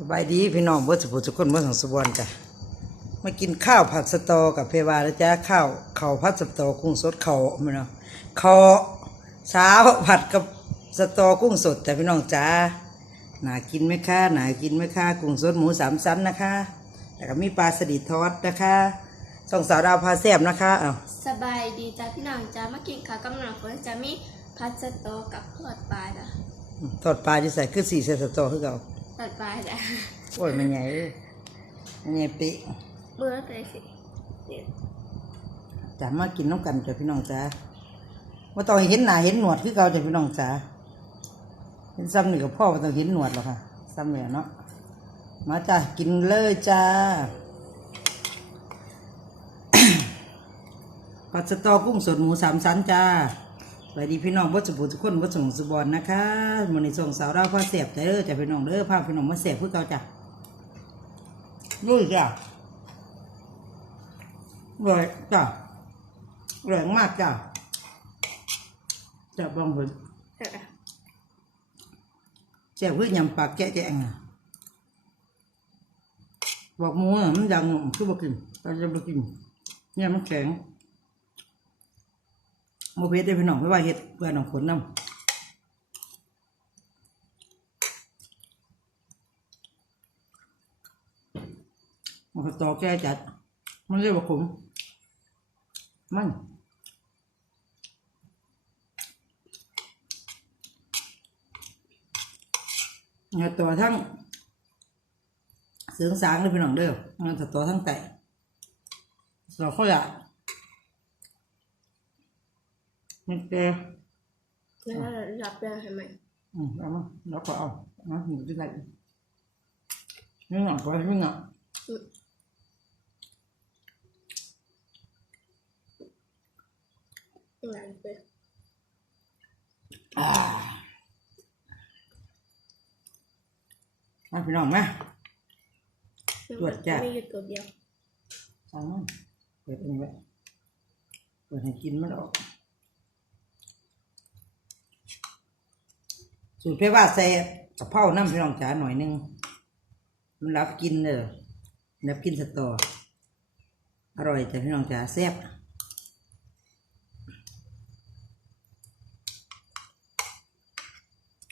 สบายดีพี่น้องเบิร์สุภุทุกคนเบิร์ของสุวรรณจ้ะมากินข้าวผัดสะตอกับเพวาแล้วจ้าข้าวข้าวผัดสะตอกุ้งสดข้าวไม่เนาะข้าวเช้าผัดกับสะตอกุ้งสดแต่พี่น้องจ้าหนากินไหมคะหนากินไหมคะกุ้งสดหมูสามชั้นนะคะแล้วก็มีปลาสลิดทอดนะคะสองสาวดาวพาแซบนะคะอ้าวสบายดีจ้าพี่น้องจ้ามากินข้าวกำลังฝนจะมีพัดสะโตกับทอดปลาจ้ะทอดปลาที่ใส่คือสี่เศษสะตอคือเก่า ทอดปลาจ้ะโอ้ยมันใหญ่เลยมันใหญ่เป๊ะเมื่อไปสิเดี๋ยวจ้ามากินน้ำกันจ้ะพี่น้องจ้าว่าต้องให้เห็นหน้าเห็นหนวดคือเก่าจ้ะพี่น้องจ้าเห็นซ้ำนี่กับพ่อว่าต้องเห็นหนวดหรอกค่ะซ้ำเนี่ยเนาะมาจ้ากินเลยจ้าปัดสะตอกุ้งสดหมูสามชั้นจ้าส วัสดีพี่น้องวัดสุภูทุกคนวัดสงสุบอลนะคะมันในส่งสาวเราวพาเสียบเด้อจ้ะพี่น้องเด้อพาพี่น้องมาเสียบเพื่อเกาจ้ะลุยจ้ะเลยจ้ะแรงมากจ้ะจะบองผลเดี๋ยวนะแซ่บเพื่อยำปากแกะแกงอะบอกมูอะมันยังคือบ่กินเราจะบ่กินเนี่ยมันแข็ง โมเพชได้พี่น้องไม่ว่าเฮ็ดเพื่อนน้องผลน้ำมันก็ตอแก้จัด มันเรียกว่าขมมันเนี่ยตัวทั้งเสืองสางเลยพี่น้องเด้อมันจะตัวทั้งแต่เราเขาอยากมั นแกแล้วเรารับได้ใช่ไหมอืมเอามาแล้วก็เอานะหนูจะได้นี่หน่อยก็ไม่หน่อยงานไปอ่ามาพี่น้องมาตรวจจ้ะมีอยู่ตัวเดียวฟังมันเปิดอันนี้ไว้เปิดให้กินมันออก สูตรเพว่าใส่กะเพราน้ำพี่น้องจ๋าหน่อยนึงมันรับกินเด้อรับกินสตออร่อยจ้ะพี่น้องจ๋าแซ่บ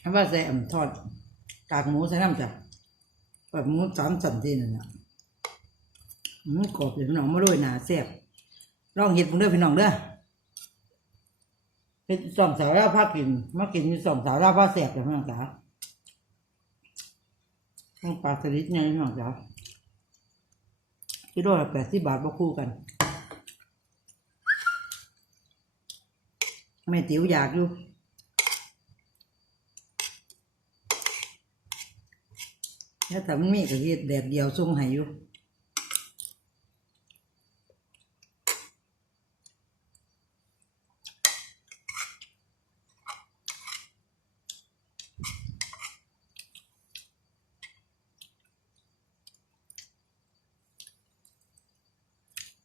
คำว่าใส่อ่ำทอดกากหมูใส่น้ำจ้ะแบบหมูสามสันที่นั่นนะอืมกรอบเลยพี่น้องมาด้วยหนาแซ่บลองเห็ดมึงเด้อพี่น้องเด้อ เป็นสองสาวราพากินมากินมีสองสาวราพาแซ่บเลยพี่น้องจ๋าต้องปลาสลิดไงพี่องจ๋าที่ด้วยแปดสิบบาทมาคู่กันแม่ติ๋วอยากอยู่แล้วแต่มันมีกะเฮ็ดแดดเดียวส่งให้อยู่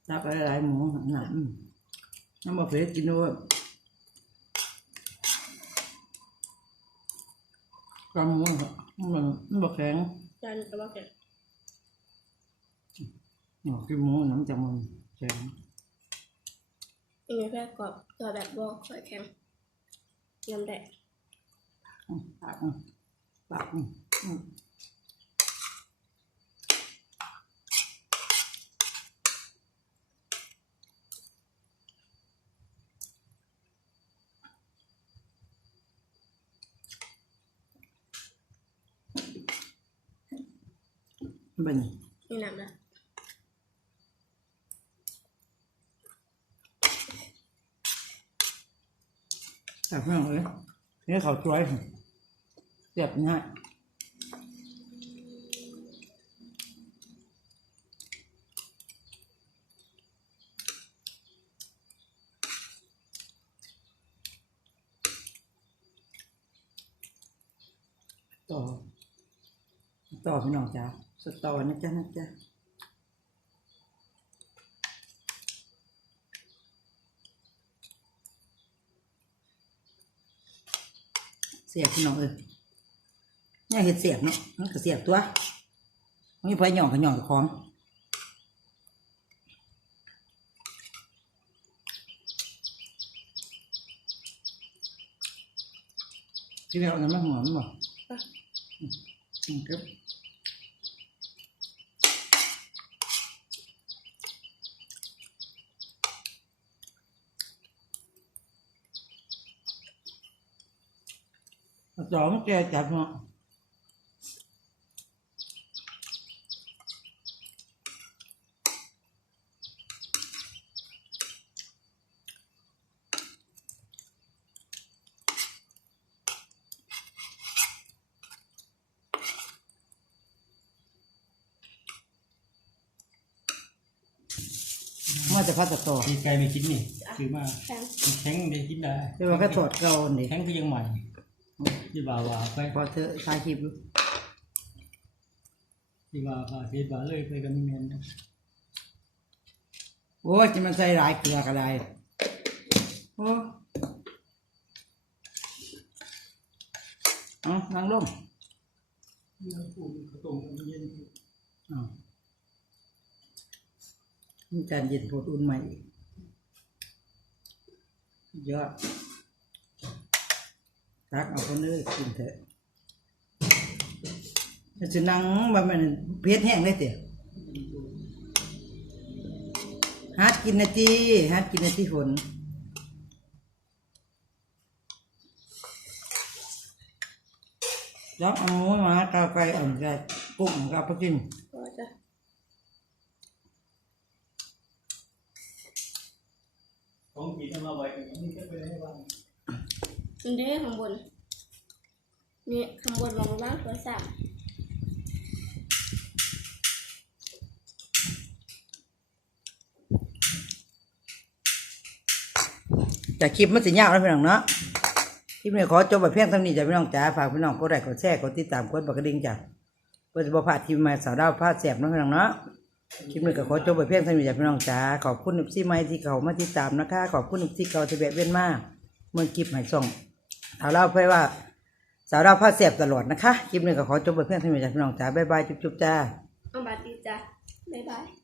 ตักหลายๆหมูหนักน้ำบะเพ็ดกินด้วยกำหมูครับมันมันบะแข็งจานกระบอกแกหนอกินหมูน้ำจังมันแข็งอันนี้แค่กรอบตัวแบบบอกสวยแข็งน้ำแดงปากปาก อืมอืมเป็นไงนี่น้ำนะแต่เพื่อนเอ้ยนี่เขาช่วยเจ็บง่ายต่อ ต่อพี่น้องจ้า สตอนะจ๊ะนะจ๊ะเสียบพี่น้องเอ้ยเนี่ยเห็ดเสียบเนาะมันก็เสียบตัวมีไผหย่องกับหย่องกับของที่เราเอาน้ำมันหอมบ่อืมครับ จอมันแกจับเนาะมาจะพัดตะต่อมีไก่ไม่กินนี่ซื้อมาแข็งมันแข็งได้กินได้เดี๋ยวมันก็ถอดเก่านี่แข็งก็ยังใหม่ ที่ว่าว่าไปพอเธอทายคลิปดูที่ว่าว่าเทศว่าเลยไปกันเมียนนะโอ้ยจะมันใส่หลายเกลือก็ได้โอ้เอานั่งลงเรื่องปูนกระตุงมันเย็นอ้าวมีการเย็นโพดอุ่นใหม่อีกยอด ตักเอาคนเลยกินเถอะจะนั่งว่ามันเพียแห้งเลยเตี๋ยฮัดกินนาทีฮัดกินนาทีฝนแล้วเอาหมูมาตาไก่อ่อนใจกุ้งกับไปกินพอจะของกินเอามาไว้กันนี่ก็ไปให้บ้าง อันนี้ข้างบน นี่ข้างบนลงล่างตัวสามแต่คลิปมันสิยาวแล้วพี่น้องเนาะ คลิปนี้ขอจบแบบเพียงเท่านี้จ้ะพี่น้องจ๋า ฝากพี่น้องกดไลค์กดแชร์กดติดตามกดบักกระดิ่งจ้ะเพื่อจะบ่พลาดคลิปใหม่สาวดาวพลาดแสบเนาะพี่น้องเนาะ คลิปนี้ก็ขอจบแบบเพียงเท่านี้จ้ะพี่น้องจ๋า ขอบคุณนุซี่ม่ที่เขามาติดตามนะคะ ขอบคุณนุซี่เกาที่แวะเวียนมาเมื่อคลิปใหม่ส่ง สาวดาวเพื่อว่า สาวดาวพลาดแสบตลอดนะคะ คลิปนี้ก็ขอจบไปเพื่อนท่านี้จ้ะพี่น้องจ๋าบ๊ายบายจุ๊บๆจ้า เอาบาดดีจ้ะบ๊ายบาย